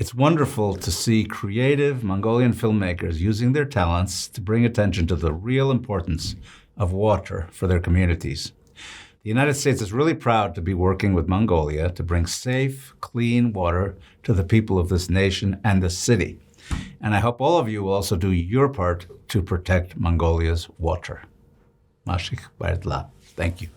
It's wonderful to see creative Mongolian filmmakers using their talents to bring attention to the real importance of water for their communities. The United States is really proud to be working with Mongolia to bring safe, clean water to the people of this nation and this city. And I hope all of you will also do your part to protect Mongolia's water. Mashik Baitla. Thank you.